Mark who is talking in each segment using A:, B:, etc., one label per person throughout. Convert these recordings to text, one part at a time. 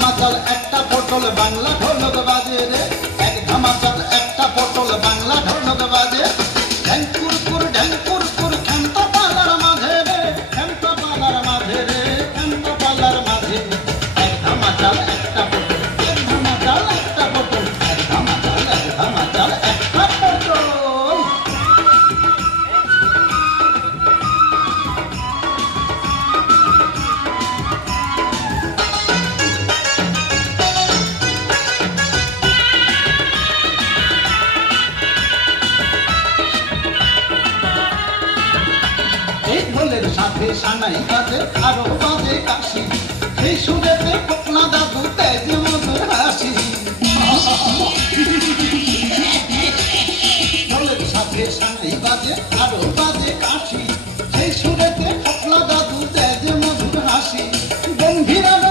A: মাতাল একটা পটল বাংলা ঢোলক বাজে রে কাঁধে সানাই কাঁধে আরও বাজে কাশি সেই সুরেতে পোকনা দাদু, তেজে মতো হাসি। দলের সাথে সানাই মধুর হাসি। গম্ভীরা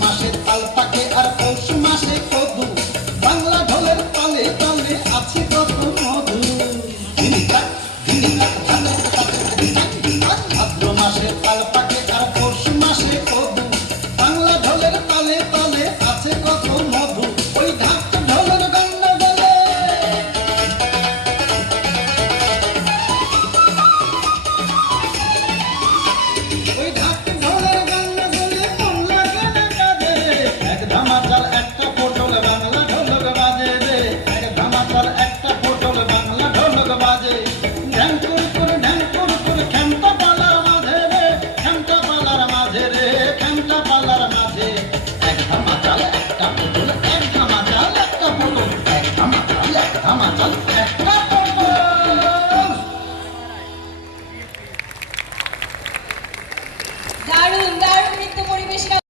A: মাসে তাল তাকে আর